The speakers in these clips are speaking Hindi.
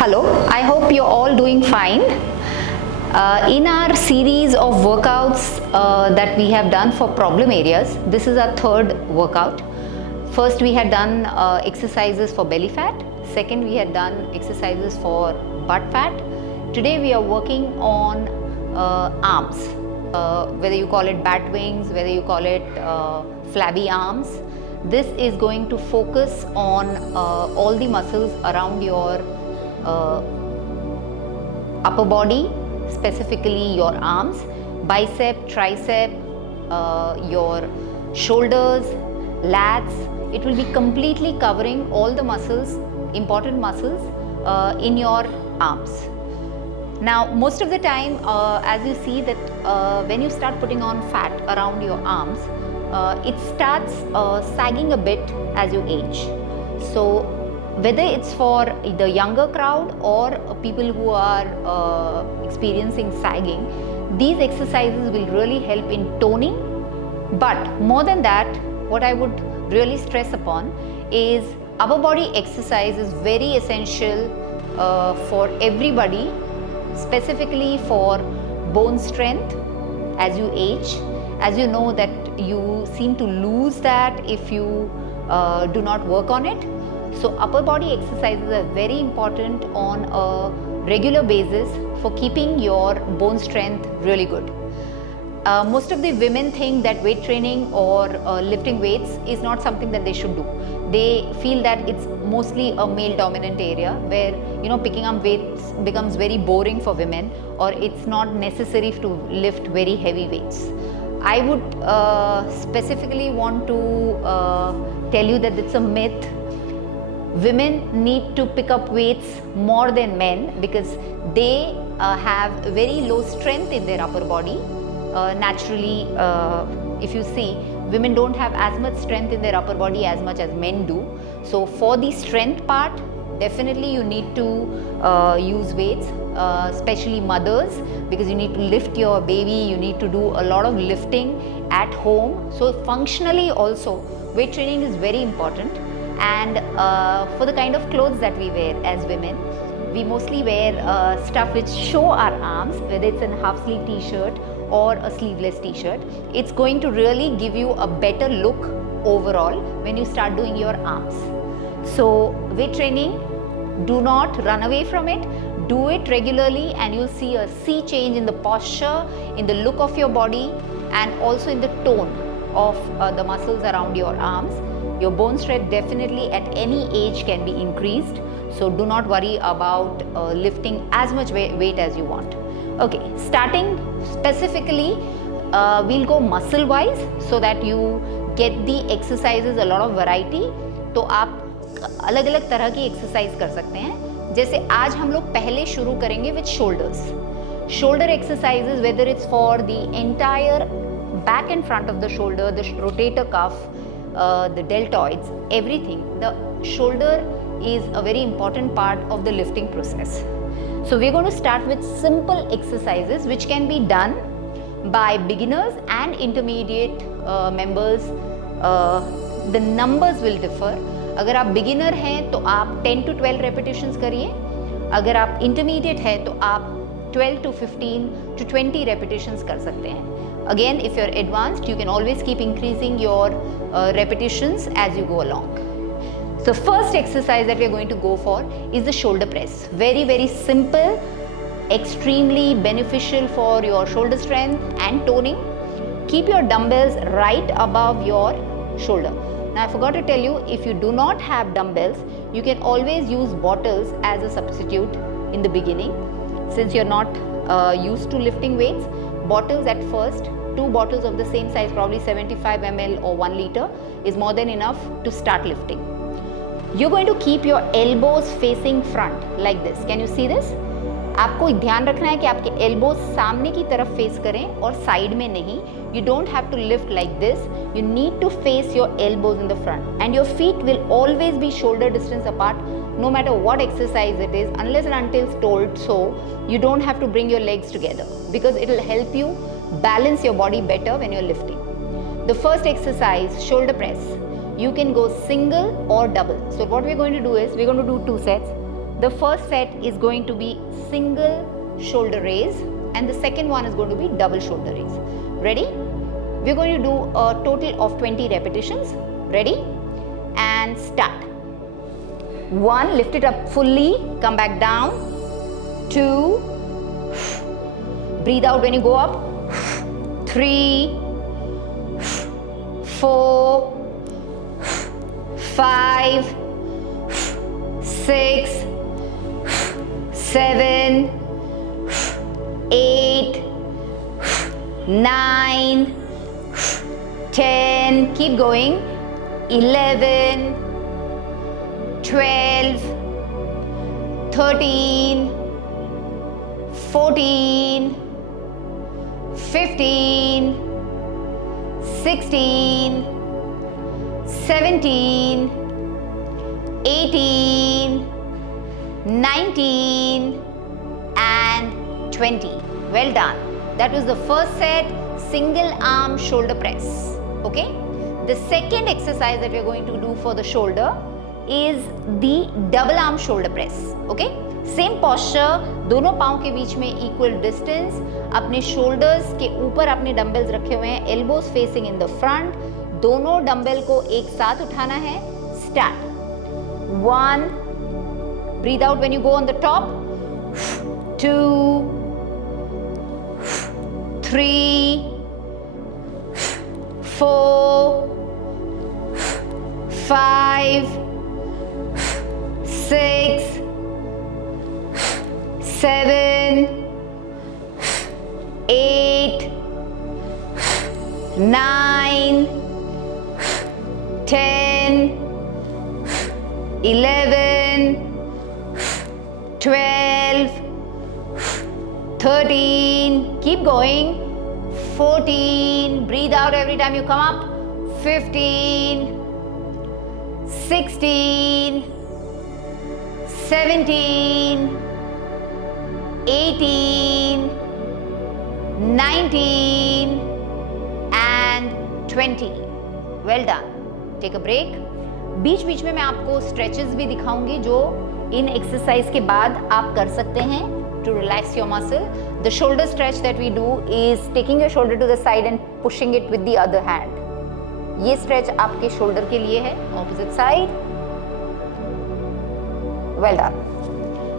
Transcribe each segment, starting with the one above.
Hello, I hope you're all doing fine. In our series of workouts that we have done for problem areas, this is our third workout. First, we had done exercises for belly fat. Second, we had done exercises for butt fat. Today, we are working on arms, whether you call it bat wings, whether you call it flabby arms. This is going to focus on all the muscles around your upper body, specifically your arms, bicep, tricep, your shoulders, lats. It will be completely covering all the muscles, important muscles in your arms. Now, most of the time, as you see that when you start putting on fat around your arms, it starts sagging a bit as you age. So whether it's for the younger crowd or people who are experiencing sagging, these exercises will really help in toning. But more than that, what I would really stress upon is upper body exercise is very essential for everybody, specifically for bone strength as you age. As you know that you seem to lose that if you do not work on it. So upper body exercises are very important on a regular basis for keeping your bone strength really good. Most of the women think that weight training or lifting weights is not something that they should do. They feel that it's mostly a male dominant area where picking up weights becomes very boring for women, or it's not necessary to lift very heavy weights. I would specifically want to tell you that it's a myth. Women need to pick up weights more than men because they have very low strength in their upper body. Naturally, if you see, women don't have as much strength in their upper body as much as men do. So for the strength part, definitely you need to use weights, especially mothers, because you need to lift your baby, you need to do a lot of lifting at home. So functionally also, weight training is very important. And for the kind of clothes that we wear as women, we mostly wear stuff which show our arms, whether it's a half sleeve t-shirt or a sleeveless t-shirt. It's going to really give you a better look overall when you start doing your arms. So weight training, do not run away from it. Do it regularly and you'll see a sea change in the posture, in the look of your body, and also in the tone of the muscles around your arms. Your bone strength definitely at any age can be increased. So do not worry about lifting as much weight as you want. Okay, starting specifically, we'll go muscle wise so that you get the exercises a lot of variety. तो आप अलग अलग तरह की एक्सरसाइज कर सकते हैं. जैसे आज हम लोग पहले शुरू करेंगे with shoulders. Shoulder exercises, whether it's for the entire back and front of the shoulder, the rotator cuff, the deltoids, everything. The shoulder is a very important part of the lifting process. So we're going to start with simple exercises which can be done by beginners and intermediate members. The numbers will differ. अगर आप beginner हैं तो आप 10 to 12 repetitions करिए. अगर आप intermediate हैं तो आप 12 to 15 to 20 repetitions कर सकते हैं. Again, if you're advanced, you can always keep increasing your repetitions as you go along. So first exercise that we are going to go for is the shoulder press. Very, very simple, extremely beneficial for your shoulder strength and toning. Keep your dumbbells right above your shoulder. Now I forgot to tell you, if you do not have dumbbells, you can always use bottles as a substitute in the beginning. Since you're not used to lifting weights, bottles at first, 2 bottles of the same size, probably 75 ml or 1 liter, is more than enough to start lifting. You're going to keep your elbows facing front like this. Can you see this? आपको ध्यान रखना है कि आपके elbows सामने की तरफ फेस करें और साइड में नहीं. You don't have to lift like this. You need to face your elbows in the front, and your feet will always be shoulder distance apart, no matter what exercise it is, unless and until told so. You don't have to bring your legs together because it will help you balance your body better when you're lifting. The first exercise, shoulder press. You can go single or double. So what we're going to do is, we're going to do 2 sets. The first set is going to be single shoulder raise and the second one is going to be double shoulder raise. Ready? We're going to do a total of 20 repetitions. Ready? And start. 1, lift it up fully, come back down. 2, breathe out when you go up. 3, 4, 5, 6, 7, 8, 9, 10, keep going, 11, 12, 13, 14, 15, 16, 17, 18, 19 and 20. Well done. That was the first set, single arm shoulder press. Okay. The second exercise that we are going to do for the shoulder is the double arm shoulder press. Okay. Same posture, दोनों पाँव के बीच में equal distance, अपने shoulders के ऊपर अपने डंबल्स रखे हुए हैं, elbows facing in the front, दोनों डंबल को एक साथ उठाना है. Start. 1, breathe out when you go on the top. 2, 3, 4, 5, 6, 7, 8, 9, 10, 11, 12, 13, keep going, 14, breathe out every time you come up, 15, 16, 17, 18, 19 and 20. Well done. Take a break. बीच बीच में मैं आपको स्ट्रेचेस भी दिखाऊंगी जो इन एक्सरसाइज के बाद आप कर सकते हैं to relax your muscle. The shoulder stretch that we do is taking your shoulder to the side and pushing it with the other hand. ये स्ट्रेच आपके शोल्डर के लिए है, opposite side. Well done.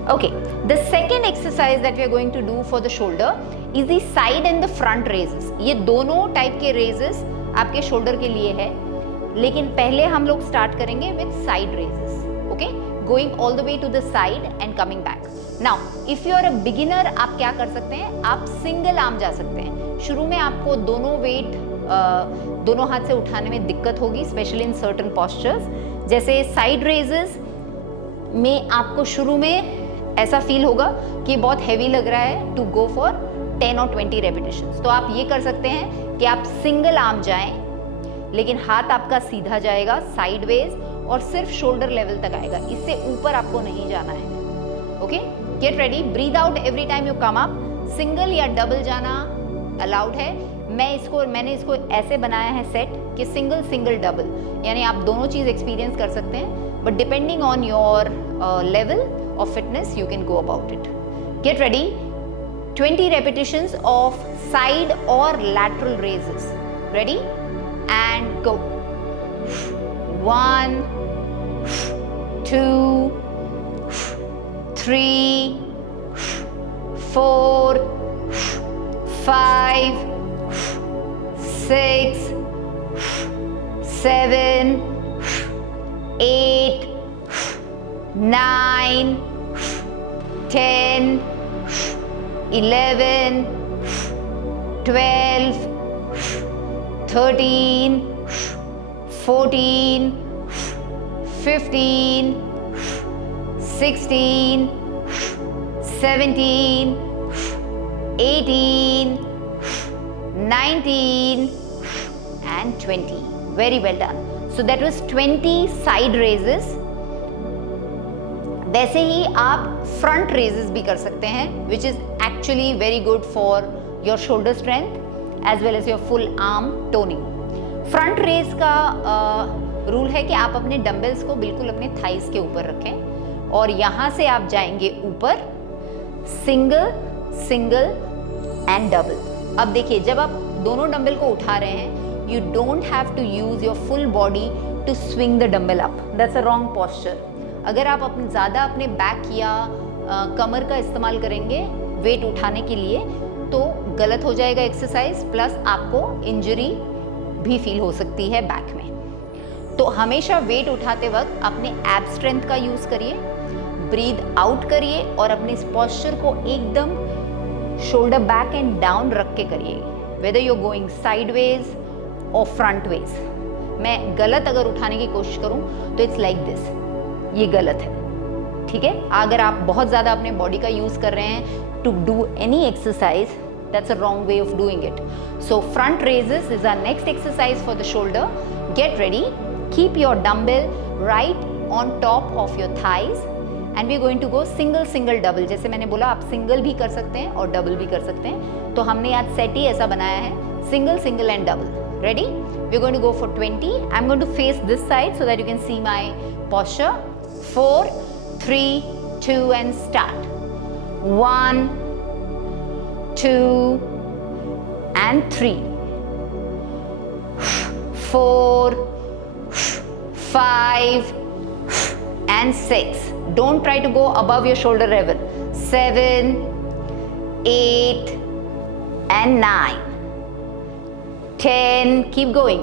Okay, the second exercise that we are going to do for the shoulder is the side and the front raises. ये दोनों टाइप के raises आपके शोल्डर के लिए है, लेकिन पहले हम लोग स्टार्ट करेंगे with side raises. Okay, going all the way to the side and coming back. Now, if you are a beginner, आप क्या कर सकते हैं? आप single arm जा सकते हैं. शुरू में आपको दोनों weight दोनों हाथ से उठाने में दिक्कत होगी, especially in certain postures. जैसे side raises में आपको शुरू में ऐसा फील होगा कि बहुत हैवी लग रहा है टू गो फॉर 10 और 20 रेपिटेशंस. तो आप ये कर सकते हैं कि आप सिंगल आर्म जाएं, लेकिन हाथ आपका सीधा जाएगा साइडवेज और सिर्फ शोल्डर लेवल तक आएगा, इससे ऊपर आपको नहीं जाना है. Okay, get ready. Breathe out every time you come up. Single या डबल जाना अलाउड है. मैंने इसको ऐसे बनाया है सेट कि सिंगल सिंगल डबल, यानी आप दोनों चीज़ एक्सपीरियंस कर सकते हैं, but depending on your level of fitness you can go about it. Get ready. 20 repetitions of side or lateral raises. Ready? And go. 1, 2, 3, 4, 5, 6, 7, 8, 9, 10, 11, 12, 13, 14, 15, 16, 17, 18, 19 and 20. Very well done. So that was 20 side raises. वैसे ही आप फ्रंट रेजेस भी कर सकते हैं, which is actually very good for your shoulder strength as well as your full arm toning. Front raise का रूल है कि आप अपने डंबल्स को बिल्कुल अपने थाइस के ऊपर रखें और यहाँ से आप जाएंगे ऊपर, सिंगल सिंगल एंड डबल। अब देखिए, जब आप दोनों डंबल को उठा रहे हैं, you don't have to use your full body to swing the dumbbell up, that's a wrong posture. अगर आप ज़्यादा अपने बैक या कमर का इस्तेमाल करेंगे वेट उठाने के लिए तो गलत हो जाएगा एक्सरसाइज, प्लस आपको इंजरी भी फील हो सकती है बैक में। तो हमेशा वेट उठाते वक्त अपने एब स्ट्रेंथ का यूज़ करिए, ब्रीद आउट करिए और अपने इस पोस्चर को एकदम शोल्डर बैक एंड डाउन रख के करिए, whether you are going sideways और फ्रंट वेज। मैं गलत अगर उठाने की कोशिश करूं तो इट्स लाइक दिस, ये गलत है, ठीक है। अगर आप बहुत ज़्यादा अपने बॉडी का यूज़ कर रहे हैं to do any exercise, that's a wrong way of doing it. So front raises is our next exercise for the shoulder. Get ready, keep your dumbbell right on top of your thighs and we are going to go single single double. जैसे मैंने बोला, आप सिंगल भी कर सकते हैं और डबल भी कर सकते हैं, तो हमने आज सेट ही ऐसा बनाया है, single single and double. Ready? We're going to go for 20. I'm going to face this side so that you can see my posture. 4, 3, 2 and start. 1, 2 and 3. 4, 5 and 6. Don't try to go above your shoulder level. 7, 8 and 9. 10, keep going,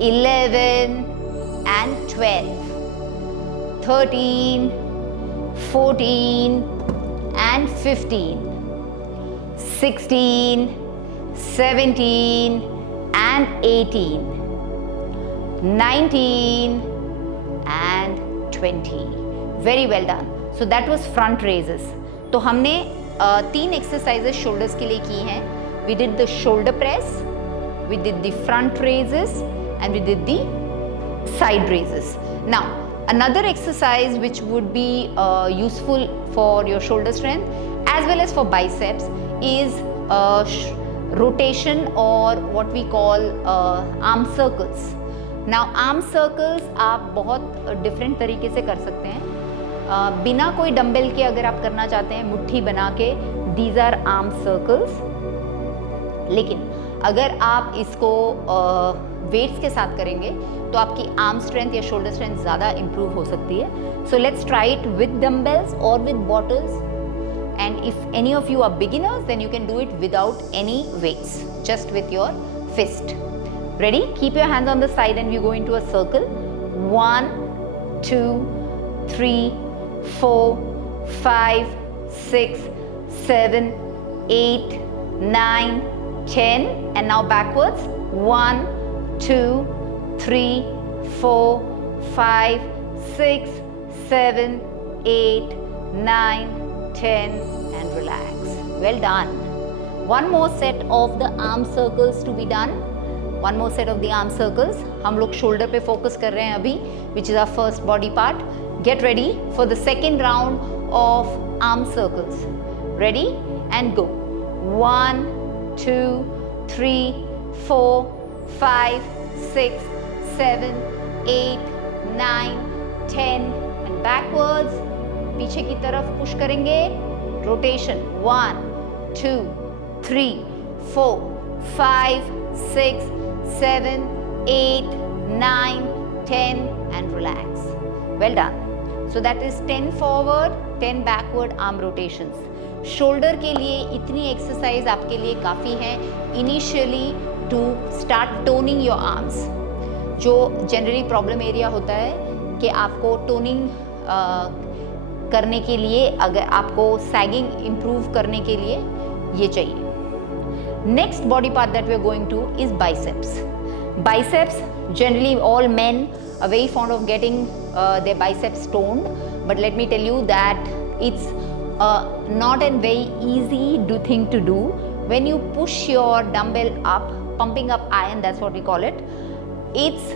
11 and 12, 13, 14 and 15, 16, 17 and 18, 19 and 20. Very well done. So that was front raises. तो हमने 3 एक्सरसाइजेस शोल्डर्स के लिए की हैं. We did the shoulder press, we did the front raises and we did the side raises. Now another exercise which would be useful for your shoulder strength as well as for biceps is rotation or what we call arm circles. Now arm circles आप बहुत different तरीके से कर सकते हैं. बिना कोई डंबल के अगर आप करना चाहते हैं मुट्ठी बना के, these are arm circles. लेकिन अगर आप इसको वेट्स के साथ करेंगे तो आपकी आर्म स्ट्रेंथ या शोल्डर स्ट्रेंथ ज़्यादा इम्प्रूव हो सकती है. So let's try it with dumbbells और with bottles, and if any of you are beginners then you can do it without any weights, just with your fist. Ready? Keep your hands on the side and we go into a circle. 1, 2, 3, 4, 5, 6, 7, 8, 9, 10 and now backwards. 1, 2, 3, 4, 5, 6, 7, 8, 9, 10 and relax. Well done. One more set of the arm circles to be done. One more set of the arm circles. हम लोग shoulder पे focus कर रहे हैं अभी, which is our first body part. Get ready for the second round of arm circles. Ready? And go. 1, 2, 3, 4, 5, 6, 7, 8, 9, 10 and backwards. पीछे की तरफ पुश करेंगे. Rotation. 1, 2, 3, 4, 5, 6, 7, 8, 9, 10 and relax. Well done. So that is 10 forward, 10 backward arm rotations. Shoulder के लिए इतनी एक्सरसाइज आपके लिए काफ़ी है initially to start toning your arms. जो जनरली प्रॉब्लम एरिया होता है कि आपको टोनिंग करने के लिए, अगर आपको सैगिंग इम्प्रूव करने के लिए ये चाहिए. Next body part that we are going to is biceps. Biceps, generally all men are very fond of getting their biceps toned, but let me tell you that it's not a very easy thing to do. When you push your dumbbell up, pumping up iron, that's what we call it, it's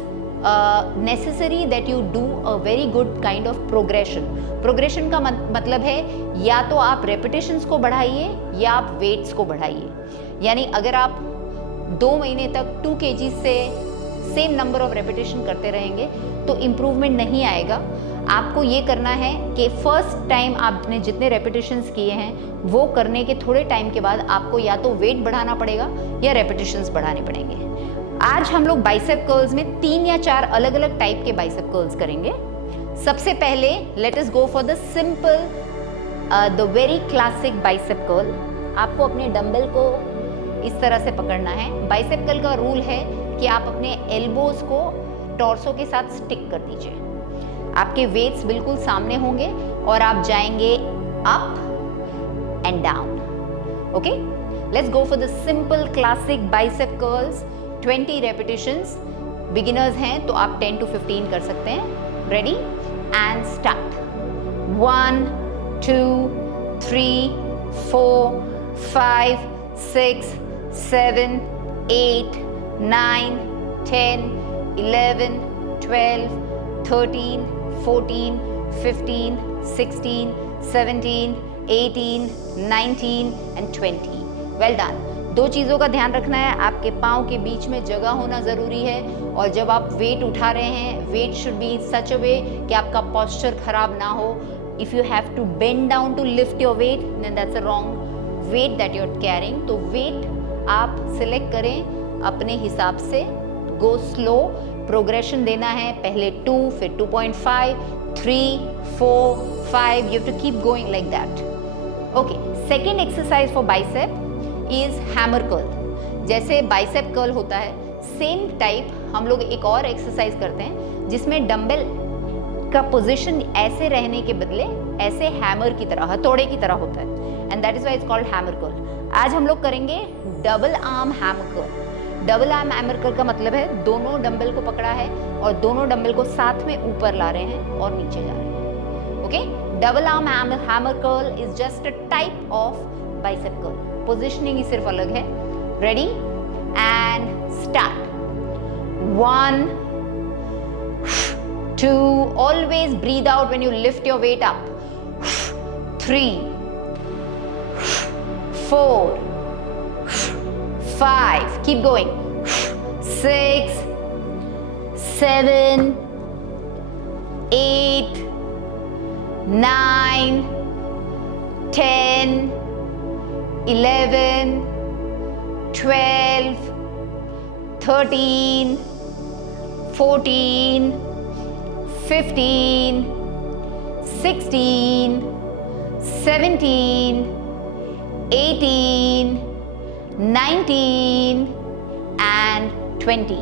necessary that you do a very good kind of progression. Progression का मतलब है या तो आप repetitions को बढ़ाइए या आप weights को बढ़ाइए. यानी अगर आप 2 महीने तक 2 kg से सेम नंबर ऑफ रेपिटेशन करते रहेंगे तो इम्प्रूवमेंट नहीं आएगा. आपको ये करना है कि फर्स्ट टाइम आपने जितने रेपिटेशंस किए हैं वो करने के थोड़े टाइम के बाद आपको या तो वेट बढ़ाना पड़ेगा या रेपिटेशंस बढ़ाने पड़ेंगे। आज हम लोग बाइसेप कर्ल्स में 3 या 4 अलग अलग टाइप के बाइसेप कर्ल्स करेंगे। सबसे पहले let us go for the simple the very classic bicep curl. आपको अपने डंबल को इस तरह से पकड़ना है। बाइसेप कर्ल का रूल है कि आप अपने एल्बोज को टॉर्सो के साथ स्टिक कर दीजिए। आपके वेट्स बिल्कुल सामने होंगे और आप जाएंगे up and down. Okay, let's go for the simple classic bicep curls. 20 repetitions. Beginners हैं तो आप 10 to 15 कर सकते हैं। Ready and start. 1 2 3 4 5 6 7 8 9 10 11 12 13 14 15 16 17 18 19 and 20। Well done. 2 चीज़ों का ध्यान रखना है, आपके पाँव के बीच में जगह होना ज़रूरी है, और जब आप वेट उठा रहे हैं, weight should be such a way कि आपका पॉस्चर खराब ना हो। If you have to bend down to lift your weight then that's a wrong weight that you are carrying. तो वेट आप सिलेक्ट करें अपने हिसाब से। गो स्लो, प्रोग्रेशन देना है, पहले 2 फिर 2.5 3 4 5, you have to keep going like that. Okay, second exercise for bicep is hammer curl. जैसे बाइसेप कर्ल होता है सेम टाइप हम लोग एक और एक्सरसाइज करते हैं जिसमें डंबल का पोजीशन ऐसे रहने के बदले ऐसे हैमर की तरह, हथौड़े की तरह होता है, and that is why it's called hammer curl. आज हम लोग करेंगे double arm hammer curl. Double arm hammer curl का मतलब है दोनों डंबल को पकड़ा है और दोनों डंबल को साथ में ऊपर ला रहे हैं और नीचे जा रहे हैं। Okay, double arm hammer curl is just a type of bicep curl. Positioning ही सिर्फ अलग है। Ready and start. 1 2, always breathe out when you lift your weight up. 3 4 5, keep going. 6 7 8 9 10 11 12 13 14 15 16 17 18 19 and 20.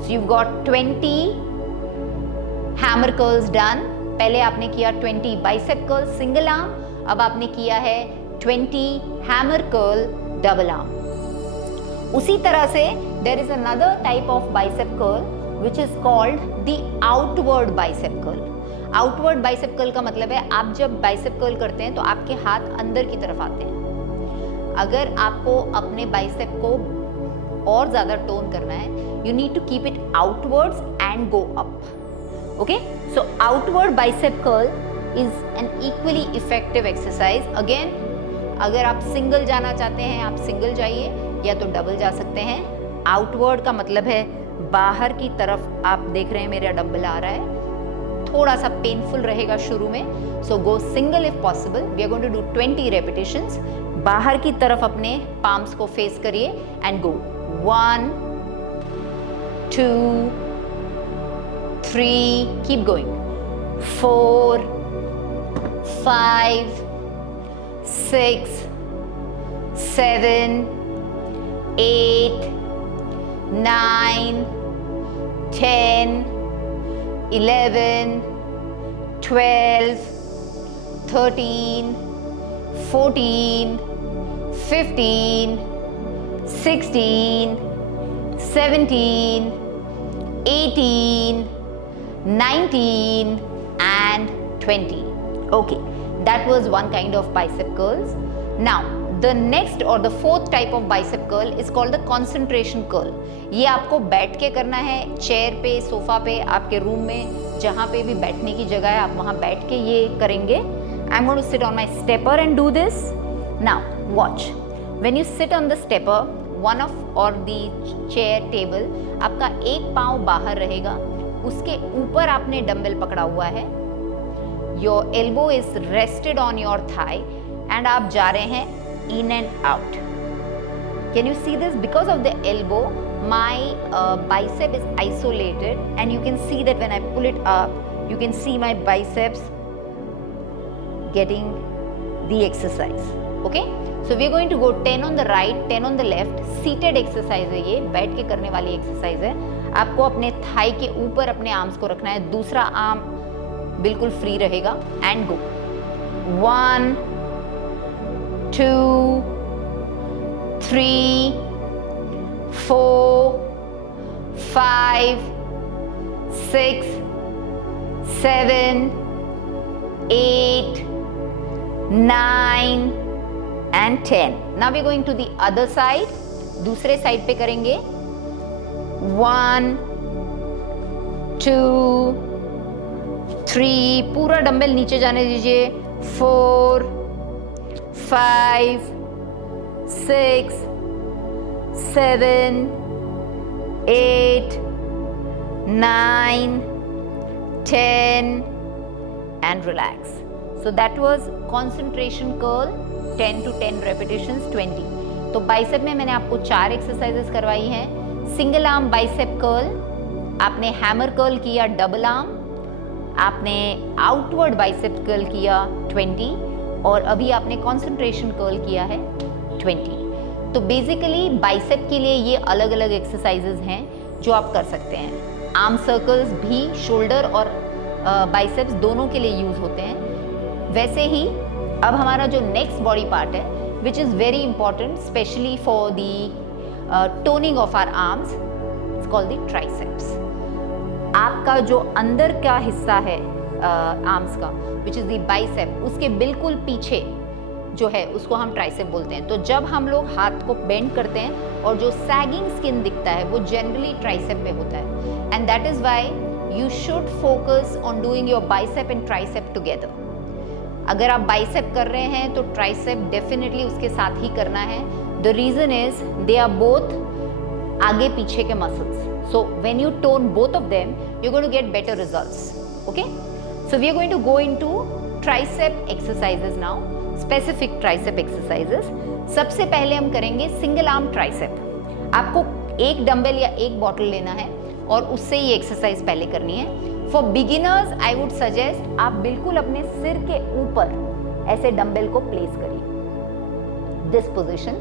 So you've got 20 hammer curls done. पहले आपने किया 20 बाइसेप कर्ल सिंगल आर्म, अब आपने किया है 20 हैमर कर्ल डबल आर्म। उसी तरह से there is another type of bicep curl which is called the outward bicep curl. Outward bicep curl का मतलब है आप जब बाइसेप कर्ल करते हैं तो आपके हाथ अंदर की तरफ आते हैं। अगर आपको अपने बाइसेप को और ज़्यादा टोन करना है, you need to keep it outwards and go up. Okay? So outward bicep curl is an equally effective exercise. Again, अगर आप सिंगल जाना चाहते हैं आप सिंगल जाइए या तो डबल जा सकते हैं। आउटवर्ड का मतलब है बाहर की तरफ। आप देख रहे हैं मेरा डंबल आ रहा है, थोड़ा सा पेनफुल रहेगा शुरू में, so go single if possible. We are going to do 20 repetitions. बाहर की तरफ अपने पाम्स को फेस करिए and go 1 2 3, keep going 4 5 6 7 8 9 10 11 12 13 14 15 16 17 18 19 and 20. Okay, that was one kind of bicep curls. Now the next or the fourth type of bicep curl is called the concentration curl. ये आपको बैठ के करना है, चेयर पे, सोफा पे, आपके रूम में जहाँ पे भी बैठने की जगह है आप वहाँ बैठ के ये करेंगे। I'm going to sit on my stepper and do this. Now watch. When you sit on the stepper, one of or the chair table, आपका एक पाँव बाहर रहेगा, उसके ऊपर आपने डंबल पकड़ा हुआ है your elbow is rested on your thigh and आप जा रहे हैं in and out. Can you see this? Because of the elbow my bicep is isolated and you can see that when I pull it up, you can see my biceps getting the exercise. Okay, so we are going to go 10 on the right, 10 on the left. Seated exercise है ये, बैठ के करने वाली exercise है. आपको अपने थाई के ऊपर अपने आर्म्स को रखना है, दूसरा आर्म बिल्कुल फ्री रहेगा. And go 1 2 3 4 5 6 7 8 9 and 10. Now we are going to the other side. दूसरे साइड पे करेंगे 1 2 3, पूरा डंबल नीचे जाने दीजिए. 4 5 6 7 8 9 10 and relax. So that was concentration curl 10 to 10 repetitions 20. तो बाइसेप में मैंने आपको 4 एक्सरसाइजेस करवाई हैं. सिंगल आर्म बाइसेप कर्ल, आपने हैमर कर्ल किया डबल आर्म, आपने आउटवर्ड बाइसेप कर्ल किया 20 और अभी आपने कंसंट्रेशन कर्ल किया है 20. तो बेसिकली बाइसेप के लिए ये अलग अलग एक्सरसाइजेज हैं जो आप कर सकते हैं. आर्म सर्कल्स भी शोल्डर और बाइसेप्स दोनों के लिए यूज होते हैं. वैसे ही अब हमारा जो नेक्स्ट बॉडी पार्ट है which is very important specially for the toning of our arms, it's called the triceps. आपका जो अंदर का हिस्सा है आर्म्स का विच इज़ द बाइसेप, उसके बिल्कुल पीछे जो है उसको हम ट्राइसेप बोलते हैं. तो जब हम लोग हाथ को बेंड करते हैं और जो सैगिंग स्किन दिखता है वो जनरली ट्राइसेप में होता है. And that is why you should focus on doing your bicep and tricep together. अगर आप बाइसेप कर रहे हैं तो ट्राइसेप डेफिनेटली उसके साथ ही करना है. The reason is they are both आगे पीछे के muscles. So when you tone both of them you are going to get better results. Okay, so we are going to go into tricep exercises now, specific tricep exercises. सबसे पहले हम करेंगे सिंगल आर्म ट्राइसेप. आपको एक डंबल या एक बॉटल लेना है और उससे ये एक्सरसाइज पहले करनी है. For beginners I would suggest आप बिल्कुल अपने सिर के ऊपर ऐसे डंबल को प्लेस करिए, this position,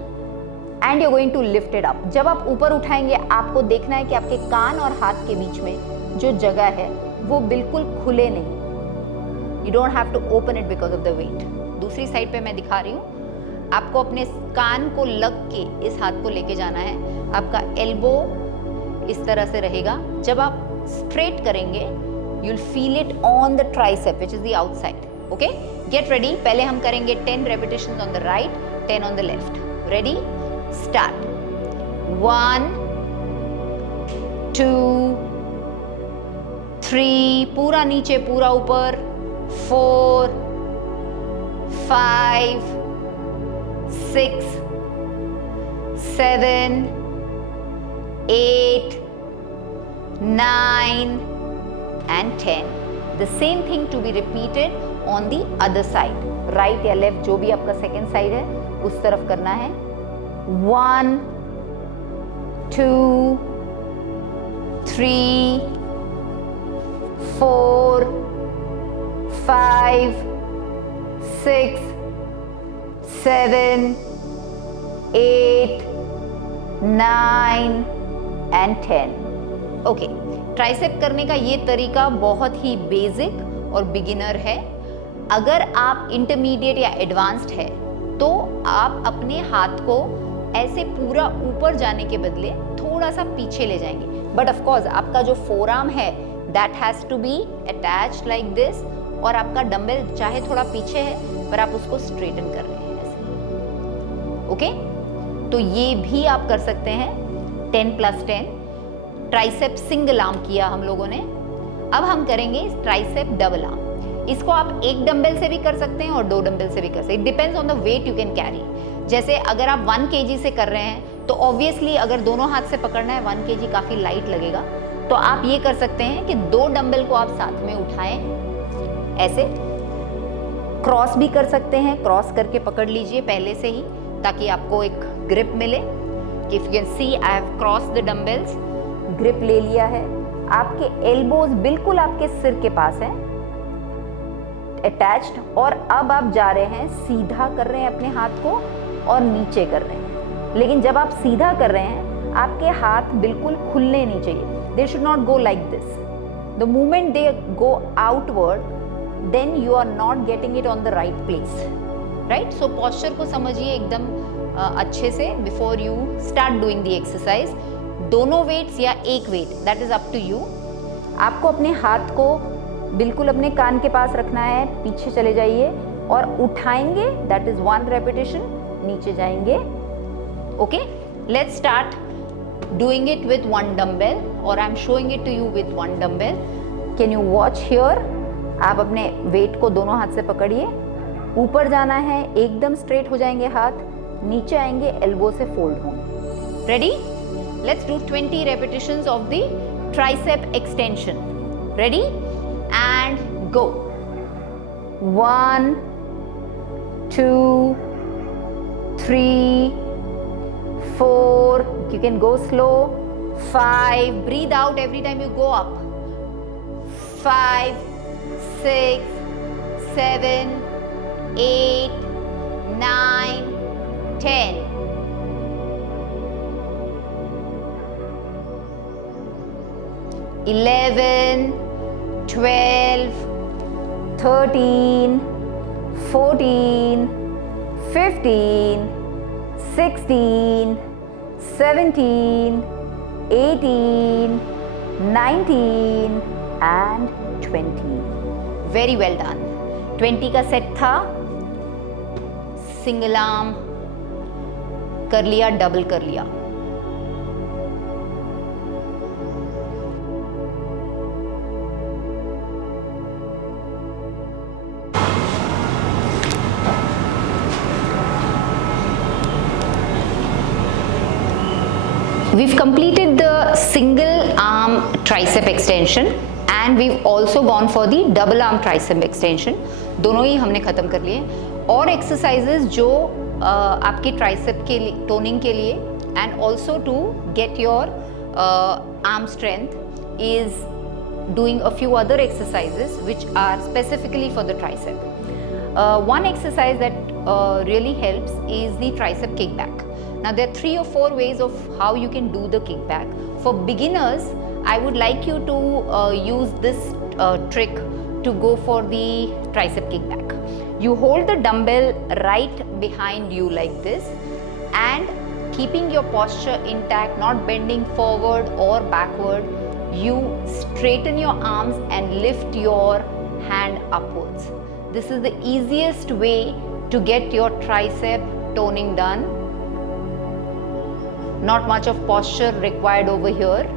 and you are going to lift it up. जब आप ऊपर उठाएंगे आपको देखना है कि आपके कान और हाथ के बीच में जो जगह है वो बिल्कुल खुले नहीं. You don't have to open it because of the weight. दूसरी साइड पे मैं दिखा रही हूँ. आपको अपने कान को लग के इस हाथ को लेके जाना है. आपका एल्बो इस तरह से रहेगा. जब आप स्ट्रेट करेंगे you'll feel it on the tricep which is the outside. Okay, get ready. पहले हम करेंगे 10 repetitions on the right, 10 on the left. Ready? Start. 1 2 3, पूरा नीचे पूरा ऊपर. 4 5 6 7 8 9 and 10. The same thing to be repeated on the other side. Right या left जो भी आपका second side है उस तरफ करना है. 1 2 3 4 5 6 7 8 9 and 10. Okay. ट्राइसेप करने का ये तरीका बहुत ही बेसिक और बिगिनर है. अगर आप इंटरमीडिएट या एडवांस्ड है तो आप अपने हाथ को ऐसे पूरा ऊपर जाने के बदले थोड़ा सा पीछे ले जाएंगे. बट ऑफ कोर्स आपका जो फोरआर्म है that has to be attached like this, और आपका डंबल चाहे थोड़ा पीछे है पर आप उसको स्ट्रेटन कर रहे हैं ऐसे. ओके, तो ये भी आप कर सकते हैं. 10+10 ट्राइसेप सिंगल आर्म किया हम लोगों ने. अब हम करेंगे ट्राइसेप डबल आर्म. इसको आप एक डंबल से भी कर सकते हैं और 2 डंबल से भी कर सकते हैं. It depends on the weight you can carry. जैसे अगर आप 1 kg से कर रहे हैं तो ऑब्वियसली अगर दोनों हाथ से पकड़ना है 1 kg काफ़ी लाइट लगेगा. तो आप ये कर सकते हैं कि 2 डंबल को आप साथ में उठाएं ऐसे क्रॉस भी कर सकते हैं, क्रॉस करके पकड़ लीजिए पहले से ही ताकि आपको एक ग्रिप मिले। If you can see I have cross the dumbbells, grip ले लिया है। आपके एल्बोज बिल्कुल आपके सिर के पास हैं, अटैच्ड, और अब आप जा रहे हैं सीधा कर रहे हैं अपने हाथ को और नीचे कर रहे हैं। लेकिन जब आप सीधा कर रहे हैं आपके हाथ बिल्कुल खुलने नहीं चाहिए, they should not go like this. The moment they go outward then you are not getting it on the right place, right. So posture को समझिए एकदम अच्छे से before you start doing the exercise. दोनों वेट्स या एक weight, that is up to you. आपको अपने हाथ को बिल्कुल अपने कान के पास रखना है, पीछे चले जाइए और उठाएंगे, दैट इज 1 रेपिटेशन, नीचे जाएंगे। Okay, let's start doing it with 1 dumbbell और I am showing it to you with 1 dumbbell. Can you watch here? आप अपने वेट को दोनों हाथ से पकड़िए, ऊपर जाना है, एकदम स्ट्रेट हो जाएंगे हाथ, नीचे आएंगे, एल्बो से फोल्ड होंगे। Ready? Let's do 20 repetitions of the tricep extension. Ready? And go. 1, 2, 3, 4. You can go slow. 5. Breathe out every time you go up. 5, 6, 7, 8, 9, 10. 11, 12, 13, 14, 15, 16, 17, 18, 19 and 20. Very well done. 20 का सेट था, सिंगल आर्म कर लिया, डबल कर लिया। We've completed the single arm tricep extension and we've also gone for the double arm tricep extension. दोनों ही हमने खत्म कर लिए। और एक्सरसाइजेज जो आपके ट्राइसेप के लिए टोनिंग के लिए and also to get your arm strength is doing a few other exercises which are specifically for the tricep. One exercise that really helps is the tricep kickback. Now there are 3 or 4 ways of how you can do the kickback. For beginners, I would like you to use this trick to go for the tricep kickback. You hold the dumbbell right behind you like this and keeping your posture intact, not bending forward or backward, you straighten your arms and lift your hand upwards. This is the easiest way to get your tricep toning done. Not much of posture required over here.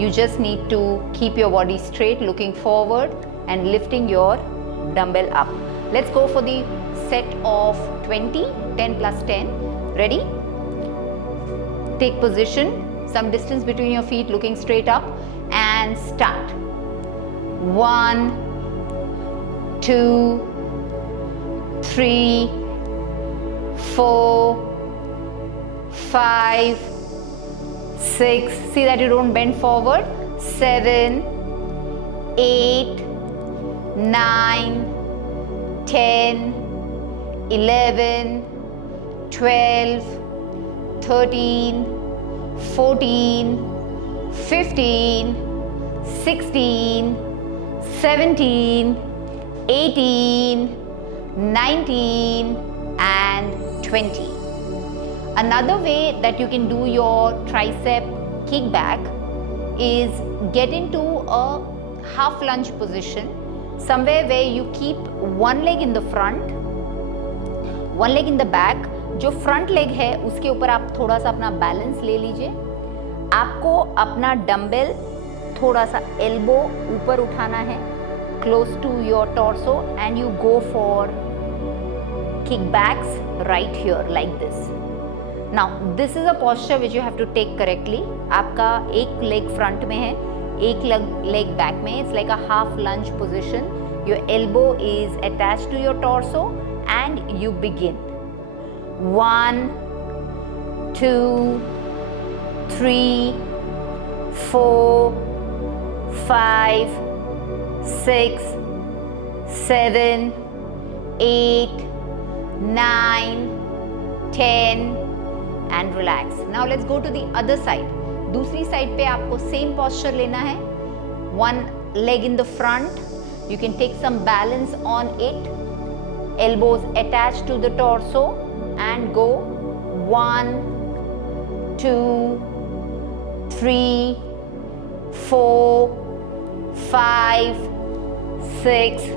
You just need to keep your body straight, looking forward and lifting your dumbbell up. Let's go for the set of 20, 10 plus 10. Ready? Take position, some distance between your feet, looking straight up and start. 1, 2, 3, 4, 5, 6, see that you don't bend forward, 7, 8, 9, 10, 11, 12, 13, 14, 15, 16, 17, 18, 19 and 20. Another way that you can do your tricep kickback is get into a half lunge position, somewhere where you keep one leg in the front, one leg in the back. जो फ्रंट लेग है उसके ऊपर आप थोड़ा सा अपना बैलेंस ले लीजिए। आपको अपना डंबल थोड़ा सा एल्बो ऊपर उठाना है, close to your torso, and you go for kickbacks right here like this. Now this is a posture which you have to take correctly. आपका एक लेग फ्रंट में है, एक लेग बैक में. It's like a half lunge position. your elbow is attached to your torso and you begin. 1 2 3 4 5 6 7 8 9 10 and relax. Now let's go to the other side. दूसरी साइड पे आपको सेम posture लेना है. One leg in the front. You can take some balance on it. Elbows attached to the torso and go 1 2 3 4 5 6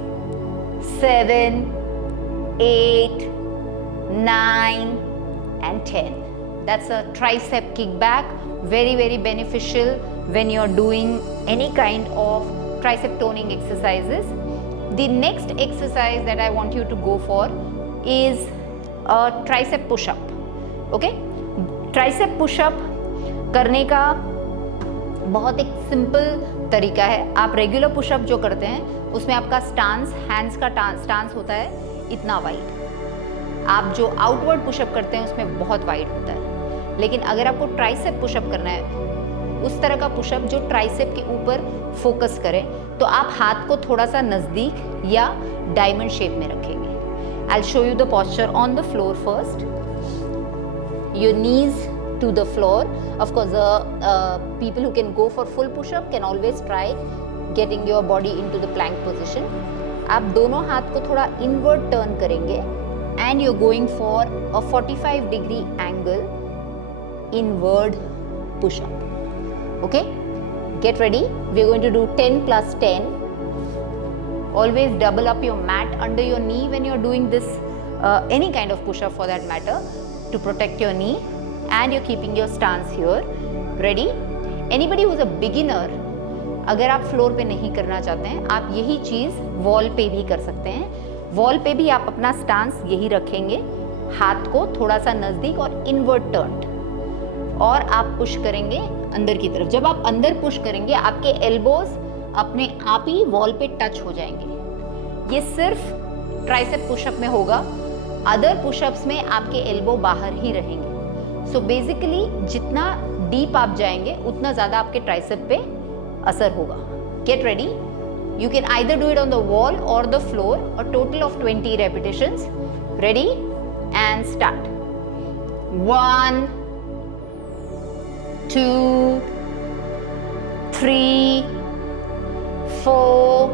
7 8 9 and 10. That's a tricep kickback. Very beneficial when you're doing any kind of tricep toning exercises. The next exercise that I want you to go for is a tricep push-up. Okay? Tricep push-up करने का बहुत एक सिंपल तरीका है. आप रेगुलर पुशअप जो करते हैं उसमें आपका स्टांस, हैंड्स का स्टांस होता है इतना वाइड. आप जो आउटवर्ड पुशअप करते हैं उसमें बहुत वाइड होता है. लेकिन अगर आपको ट्राइसेप पुशअप करना है, उस तरह का पुशअप जो ट्राइसेप के ऊपर फोकस करे, तो आप हाथ को थोड़ा सा नज़दीक या डायमंड शेप में रखेंगे. I will show you the posture on the floor first. Your knees to the floor. Of course, people who can go for full push-up can always try getting your body into the plank position. आप दोनों हाथ को थोड़ा inward turn करेंगे and you're going for a 45-degree angle inward push-up. Okay? Get ready. We're going to do 10 plus 10. Always double up your mat under your knee when you're doing this, any kind of push-up for that matter, to protect your knee. And you're keeping your stance here. Ready? Anybody who's a beginner, अगर आप फ्लोर पे नहीं करना चाहते हैं, आप यही चीज़ वॉल पे भी कर सकते हैं. वॉल पे भी आप अपना स्टांस यही रखेंगे, हाथ को थोड़ा सा नज़दीक और इनवर्ड टर्न्ड, और आप पुश करेंगे अंदर की तरफ. जब आप अंदर पुश करेंगे आपके एल्बोज अपने आप ही वॉल पे टच हो जाएंगे. ये सिर्फ ट्राइसेप पुशअप में होगा. अदर पुशअप्स में आपके एल्बो बाहर ही रहेंगे. सो बेसिकली जितना डीप आप जाएंगे उतना ज़्यादा आपके ट्राइसेप पे असर होगा. Get ready. You can either do it on the wall or the floor. A total of 20 repetitions. Ready and start. 1 2 3 4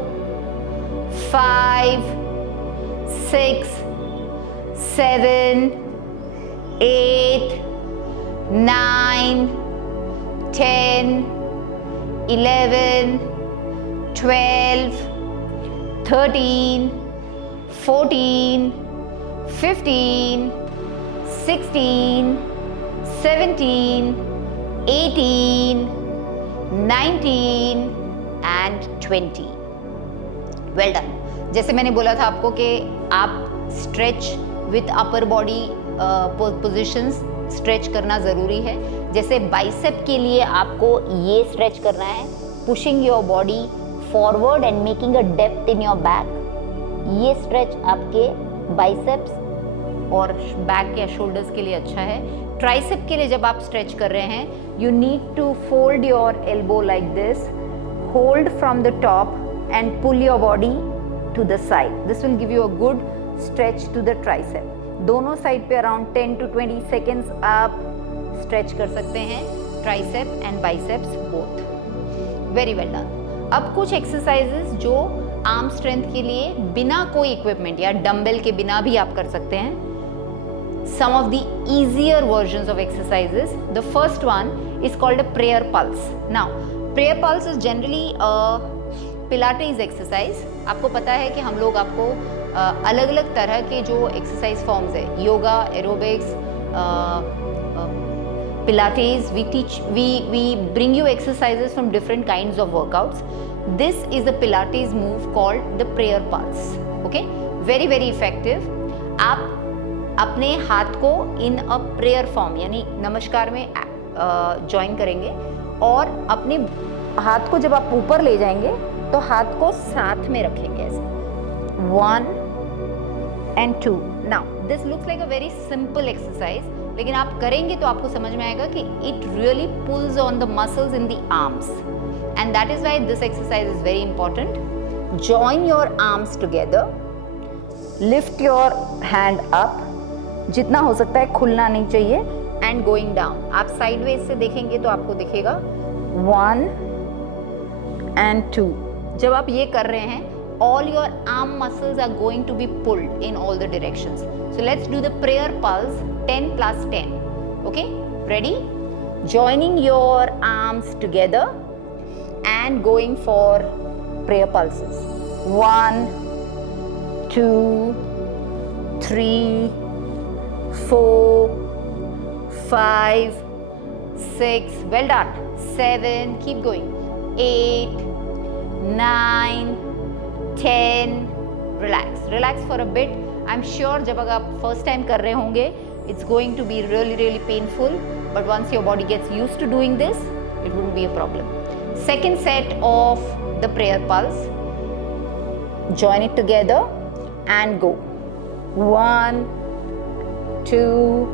5 6 7 8 9 10 11 12 13 14 15 16 17 18 19 and 20. Well done. जैसे मैंने बोला था आपको कि आप stretch with upper body positions stretch करना ज़रूरी है. जैसे बाइसेप के लिए आपको ये स्ट्रेच करना है, pushing your body forward and making a depth in your back. ये स्ट्रेच आपके बाइसेप्स और बैक या शोल्डर्स के लिए अच्छा है. ट्राइसेप के लिए जब आप स्ट्रेच कर रहे हैं, you need to fold your elbow like this, hold from the top and pull your body to the side. This will give you a good stretch to the tricep. दोनों साइड पे अराउंड 10 to 20 सेकेंड्स आप स्ट्रेच कर सकते हैं, tricep and biceps both. Very well done. अब कुछ एक्सरसाइजेस जो आर्म स्ट्रेंथ के लिए बिना कोई इक्विपमेंट या डंबल के बिना भी आप कर सकते हैं. some of the easier versions of exercises. The first one is called a prayer pulse. Now, prayer pulse is generally a Pilates exercise. आपको पता है कि हम लोग आपको अलग अलग तरह के जो एक्सरसाइज फॉर्म्स है, yoga, aerobics, Pilates, we bring you exercises from different kinds of workouts. This is the Pilates move called the prayer pulse. Okay, very effective. आप अपने हाथ को इन अ प्रेयर फॉर्म यानी नमस्कार में ज्वाइन करेंगे और अपने हाथ को जब आप ऊपर ले जाएंगे तो हाथ को साथ में रखेंगे ऐसे. 1 and 2. Now this looks like a very simple exercise, लेकिन आप करेंगे तो आपको समझ में आएगा कि it really pulls on the muscles in the arms, and that is why this exercise is very important. Join your arms together, lift your hand up, जितना हो सकता है खुलना नहीं चाहिए, and going down. आप sideways से देखेंगे तो आपको दिखेगा 1 and 2. जब आप ये कर रहे हैं, all your arm muscles are going to be pulled in all the directions. So let's do the prayer pulse 10 plus 10. Okay, ready? Joining your arms together and going for prayer pulses. 1, 2, 3, 4, 5, 6, well done. 7, keep going. 8, 9, 10, relax for a bit. I'm sure जब अगर आप first time कर रहे होंगे, it's going to be really painful, but once your body gets used to doing this, it wouldn't be a problem. Second set of the prayer pulse. Join it together and go. 1, 2,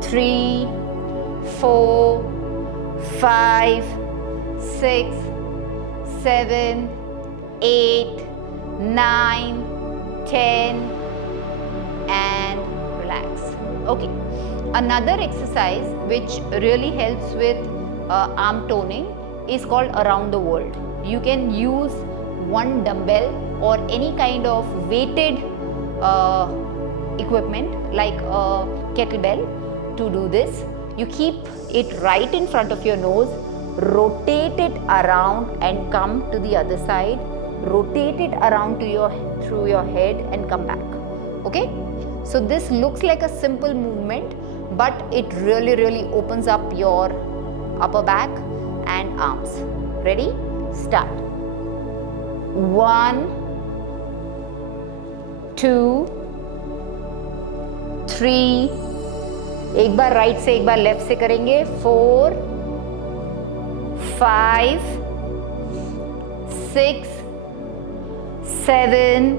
3, 4, 5, 6, 7, 8, 9, 10, and relax. Okay. Another exercise which really helps with arm toning is called around the world. You can use one dumbbell or any kind of weighted equipment like a kettlebell to do this. You keep it right in front of your nose, rotate it around and come to the other side, rotate it around to through your head and come back. Okay, so this looks like a simple movement, but it really opens up your upper back and arms. Ready? Start. 1, 2, 3, एक बार राइट से एक बार लेफ्ट से करेंगे, 4, 5, 6, 7,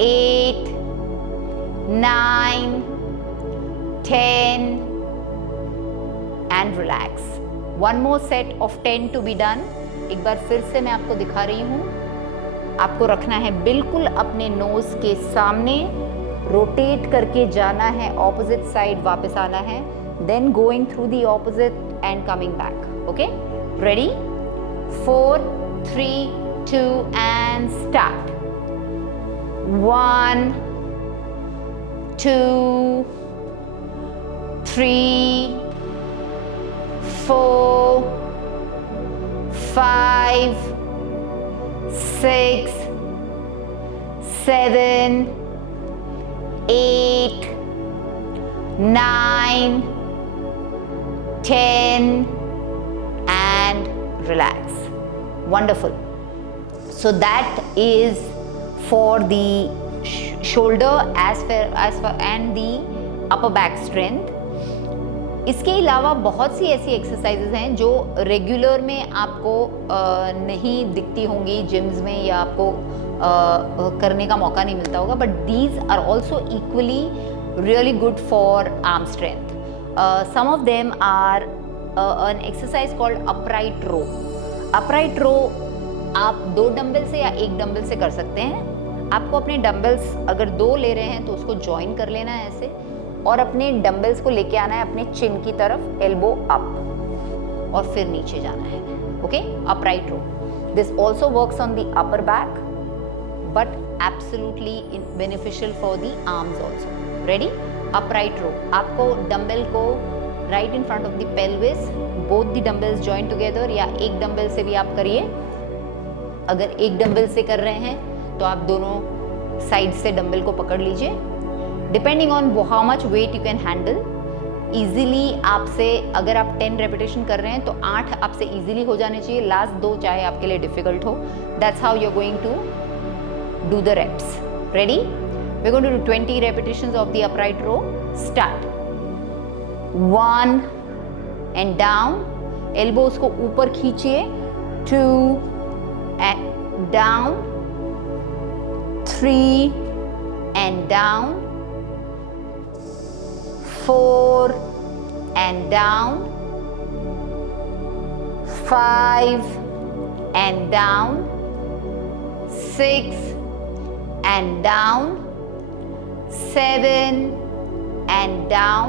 8, 9, 10, and relax. One more set of 10 to be done. एक बार फिर से मैं आपको दिखा रही हूँ. आपको रखना है बिल्कुल अपने नोज के सामने, रोटेट करके जाना है, ऑपोजिट साइड वापस आना है, then going through the opposite and coming back. Okay, ready? 4, 3, 2 and start. 1, 2, 3, 4, 5, 6, 7, 8, 9, 10, and relax. Wonderful. So that is for the shoulder as far and the upper back strength. इसके अलावा बहुत सी ऐसी एक्सरसाइजेज हैं जो रेगुलर में आपको नहीं दिखती होंगी जिम्स में या आपको करने का मौका नहीं मिलता होगा, but these are also equally really good for arm strength. Some of them are an exercise called upright row. Upright row आप 2 डंबल से या 1 डंबल से कर सकते हैं. आपको अपने डंबल्स अगर 2 ले रहे हैं तो उसको ज्वाइन कर लेना है ऐसे, और अपने डंबल्स को लेके आना है अपने चिन की तरफ, एल्बो अप, और फिर नीचे जाना है. Okay, upright row. This also works on the upper back but absolutely beneficial for the arms also. Ready? Upright row. आपको डंबल को right in front of the pelvis, both the dumbbells join together, या एक डंबल से भी आप करिए. अगर एक डंबल से कर रहे हैं तो आप दोनों साइड से डंबल को पकड़ लीजिए. Depending on how much weight you can handle. Easily आपसे, अगर आप 10 रेपिटेशन कर रहे हैं तो 8 आपसे ईजिली हो जाने चाहिए. लास्ट 2 चाहे आपके लिए डिफिकल्ट हो. That's how you are going to do the reps. Ready? We are going to do 20 repetitions of the upright row. Start. 1 and down, elbows को ऊपर खींचिए. 2 and down, 3 and down, 4 and down, 5 and down, 6 and down, 7 and down,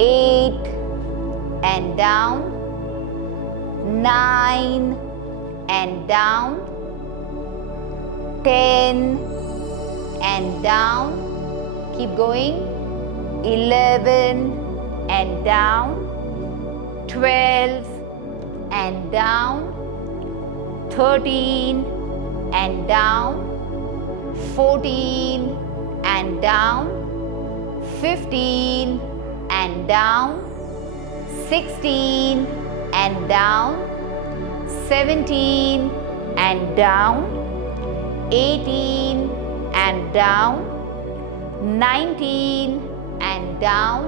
8 and down, 9 and down, 10 and down, keep going, 11 and down, 12 and down, 13 and down, 14 and down, 15 and down, 16 and down, 17 and down, 18 and down, 19 and down,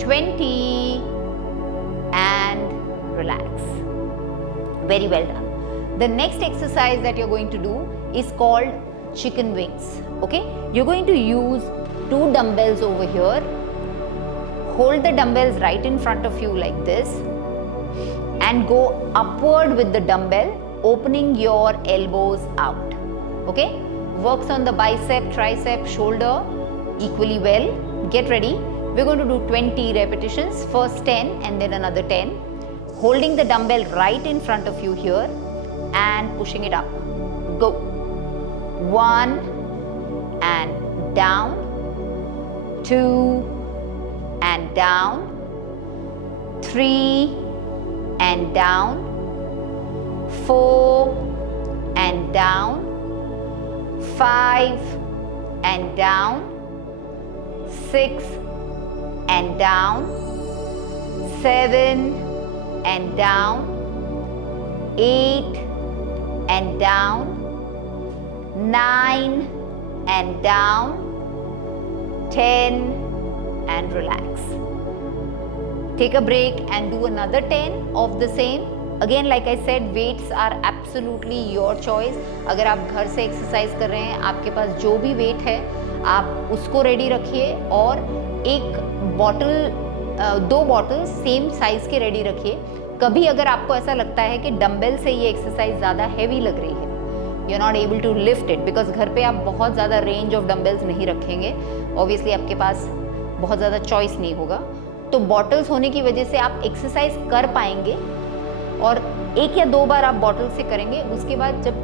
20 and relax. Very well done. The next exercise that you're going to do is called chicken wings. Okay, you're going to use 2 dumbbells over here. Hold the dumbbells right in front of you like this and go upward with the dumbbell, opening your elbows out. Okay, works on the bicep, tricep, shoulder equally well. Get ready. We're going to do 20 repetitions, first 10 and then another 10. Holding the dumbbell right in front of you here and pushing it up. Go. 1 and down, 2 and down, 3 and down, 4 and down, 5 and down, 6 and down, 7 and down, 8 and down, 9 and down, 10 and relax. Take a break and do another 10 of the same. Again, like I said, weights are absolutely your choice. अगर आप घर से एक्सरसाइज कर रहे हैं, आपके पास जो भी वेट है आप उसको रेडी रखिए और एक बॉटल 2 बॉटल सेम साइज के रेडी रखिए. कभी अगर आपको ऐसा लगता है कि डंबल से ये एक्सरसाइज ज़्यादा हैवी लग रही है, you are not able to lift it, because घर पे आप बहुत ज़्यादा रेंज ऑफ डंबल्स नहीं रखेंगे, ऑब्वियसली आपके पास बहुत ज़्यादा चॉइस नहीं होगा, तो बॉटल्स होने की वजह से आप एक्सरसाइज कर पाएंगे और 1 या 2 बार आप बॉटल से करेंगे. उसके बाद जब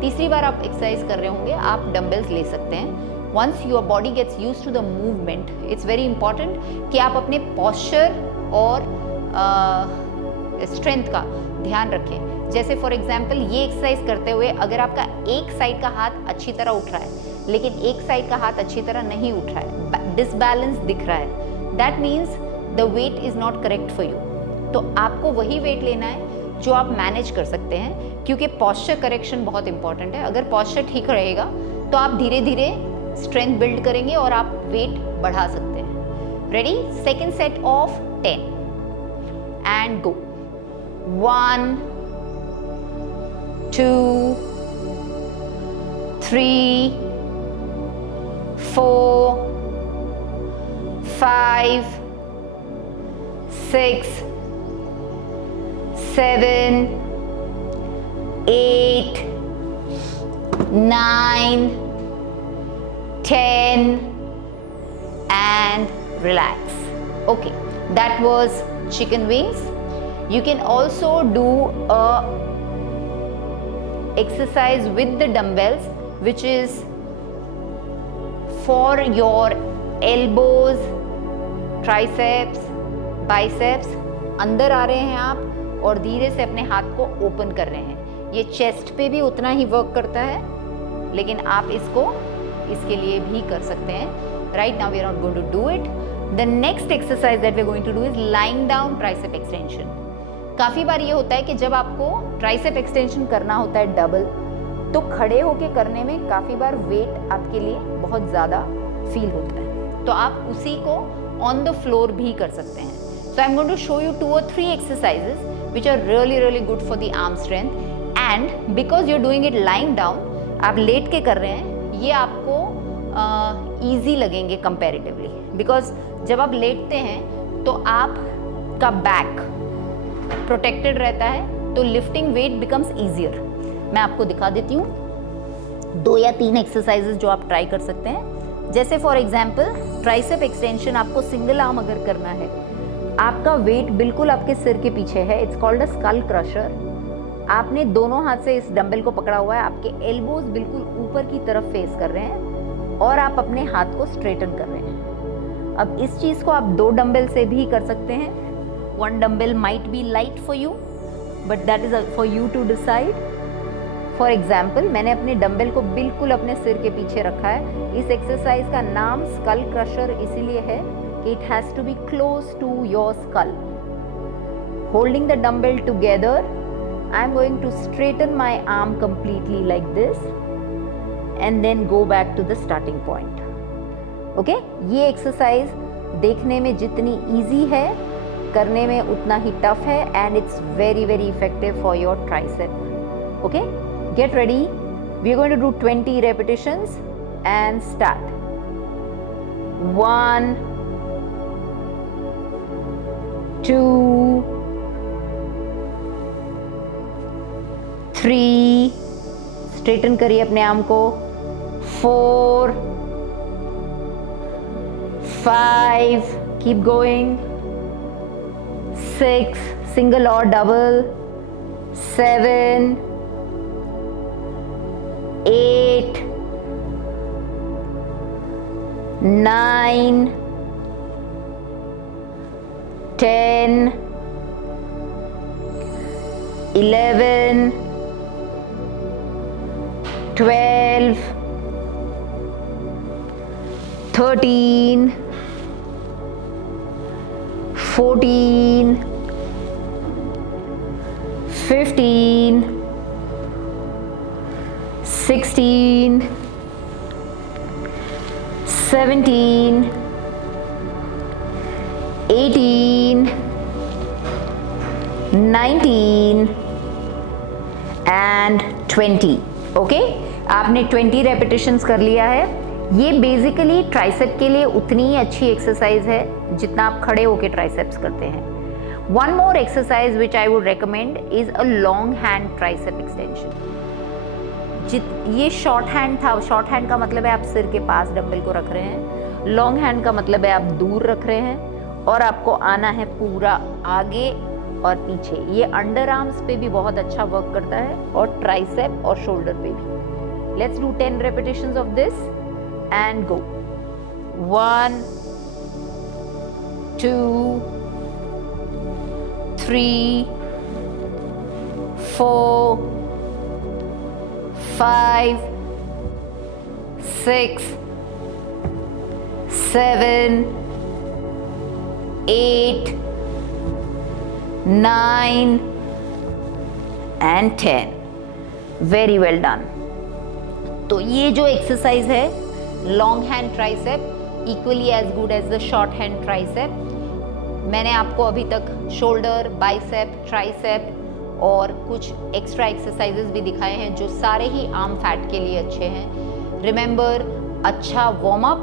तीसरी बार आप एक्सरसाइज कर रहे होंगे आप डंबल्स ले सकते हैं. Once your body gets use to the movement, it's very important कि आप अपने पॉस्चर और स्ट्रेंथ का ध्यान रखें. जैसे फॉर एग्जांपल ये एक्सरसाइज करते हुए अगर आपका एक साइड का हाथ अच्छी तरह उठ रहा है लेकिन एक साइड का हाथ अच्छी तरह नहीं उठ रहा है, डिसबैलेंस दिख रहा है, that means the weight is not correct for you. तो आपको वही वेट लेना है जो आप मैनेज कर सकते हैं, क्योंकि पॉस्चर करेक्शन बहुत इंपॉर्टेंट है. अगर पॉस्चर ठीक रहेगा तो आप धीरे धीरे स्ट्रेंथ बिल्ड करेंगे और आप वेट बढ़ा सकते हैं. Ready? Second set of 10 and go. 1 2 3 4 5 6 7 8 9 10 and relax. Okay, that was chicken wings. You can also do a exercise with the dumbbells which is for your elbows, triceps, biceps. अंदर आ रहे हैं आप और धीरे से अपने हाथ को ओपन कर रहे हैं. ये चेस्ट पे भी उतना ही वर्क करता है, लेकिन आप इसके लिए भी कर सकते हैं. Right now we are not going to do it. The next exercise that we are going to do is lying down tricep extension. काफ़ी बार ये होता है कि जब आपको ट्राइसेप एक्सटेंशन करना होता है डबल, तो खड़े होके करने में काफ़ी बार वेट आपके लिए बहुत ज़्यादा फील होता है, तो आप उसी को ऑन द फ्लोर भी कर सकते हैं. So I'm going to show you 2 or 3 exercises which are really good for the arm strength, and because you're doing it lying down, आप लेट के कर रहे हैं, ये आपको ईजी लगेंगे कंपैरेटिवली, बिकॉज जब आप लेटते हैं तो आपका बैक प्रोटेक्टेड रहता है, तो लिफ्टिंग वेट बिकम्स ईजियर। मैं आपको दिखा देती हूँ 2 या 3 एक्सरसाइजेज जो आप ट्राई कर सकते हैं। जैसे फॉर एग्जाम्पल ट्राइसेप एक्सटेंशन आपको सिंगल आर्म अगर करना है, आपका वेट बिल्कुल आपके सिर के पीछे है, it's called a skull crusher. आपने दोनों हाथ से इस डंबल को पकड़ा हुआ है, आपके एल्बोज बिल्कुल ऊपर की तरफ फेस कर रहे हैं और आप अपने हाथ को स्ट्रेटन कर रहे हैं। अब इस चीज़ को आप 2 डंबल से भी कर सकते हैं। 1 dumbbell might be light for you, but that is for you to decide. For example मैंने अपने डंबल को बिल्कुल अपने सिर के पीछे रखा है। इस एक्सरसाइज का नाम स्कल क्रशर इसीलिए है कि it has to be close to your skull. Holding the dumbbell together, I am going to straighten my arm completely like this and then go back to the starting point. Okay? ये एक्सरसाइज देखने में जितनी easy है, करने में उतना ही tough है, and it's very very effective for your tricep. Okay? Get ready. We are going to do 20 repetitions and start. 1, 2, 3, straighten करिए अपने आर्म को, 4, 5, कीप गोइंग, 6, सिंगल और डबल, 7, 8, 9, 10, 11, 12, 13, 14, 15, 16, 17, 18, 19 and 20. ओके, आपने 20 रेपिटेशंस कर लिया है। ये बेसिकली ट्राइसेप के लिए उतनी ही अच्छी एक्सरसाइज है जितना आप खड़े होके ट्राइसेप्स करते हैं। One more exercise which I would recommend is a long hand tricep extension. ये शॉर्ट हैंड था। शॉर्ट हैंड का मतलब है आप सिर के पास डंबल को रख रहे हैं, लॉन्ग हैंड का मतलब है आप दूर रख रहे हैं और आपको आना है पूरा आगे और पीछे। ये अंडर आर्म्स पे भी बहुत अच्छा वर्क करता है और ट्राइसेप और शोल्डर पे भी। Let's do 10 repetitions of this and go. 1, 2, 3, 4, 5, 6, 7, 8, 9 and 10. Very well done. तो ये जो एक्सरसाइज है long hand tricep equally as good as the short hand tricep. मैंने आपको अभी तक शोल्डर, बाइसेप, ट्राइसेप और कुछ एक्स्ट्रा एक्सरसाइजेस भी दिखाए हैं जो सारे ही आर्म फैट के लिए अच्छे हैं। रिमेंबर, अच्छा warm up,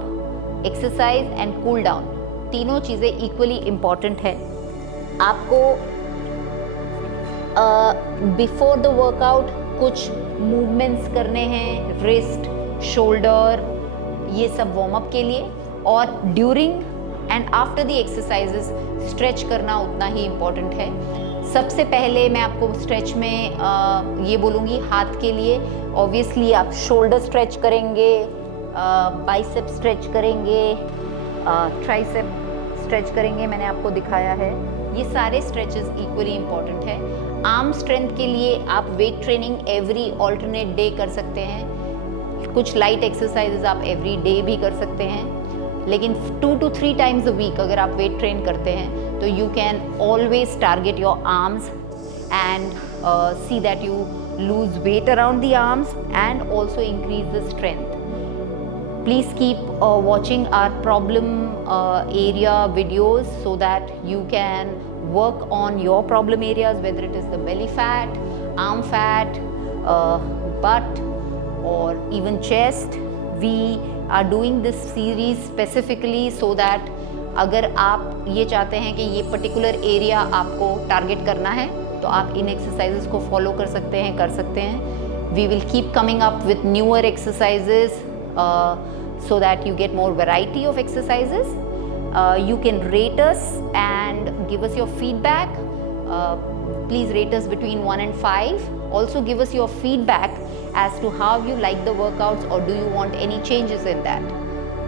exercise and cool down, तीनों चीज़ें इक्वली इम्पॉर्टेंट है। आपको बिफोर द वर्कआउट कुछ मूवमेंट्स करने हैं, रिस्ट, शोल्डर, ये सब वार्म अप के लिए, और during and after the exercises stretch करना उतना ही इम्पॉर्टेंट है। सबसे पहले मैं आपको स्ट्रेच में ये बोलूँगी हाथ के लिए। ऑब्वियसली आप शोल्डर स्ट्रेच करेंगे, बाइसेप स्ट्रेच करेंगे, ट्राइसेप स्ट्रेच करेंगे, मैंने आपको दिखाया है। ये सारे स्ट्रेचेस इक्वली इम्पॉर्टेंट है। आर्म स्ट्रेंथ के लिए आप weight training every alternate day कर सकते हैं। कुछ लाइट एक्सरसाइजेज आप एवरी डे भी कर सकते हैं, लेकिन 2 to 3 times a week अगर आप वेट ट्रेन करते हैं तो you can always target your arms and see that you lose weight around the arms and also increase the strength. Please keep watching our problem area videos so that you can work on your problem areas, whether it is the belly fat, arm fat, butt, or even chest. We are doing this series specifically so that अगर आप ये चाहते हैं कि ये पर्टिकुलर एरिया आपको टारगेट करना है तो आप इन एक्सरसाइजेस को फॉलो कर सकते हैं we will keep coming up with newer exercises so that you get more variety of exercises. You can rate us and give us your feedback. Please rate us between 1 and 5. Also give us your feedback as to how you like the workouts or do you want any changes in that.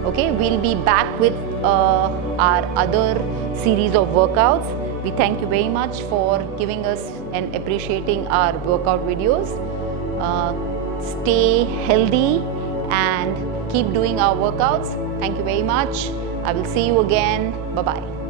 Okay, we'll be back with our other series of workouts. We thank you very much for giving us and appreciating our workout videos. Stay healthy and keep doing our workouts. Thank you very much. I will see you again. Bye-bye.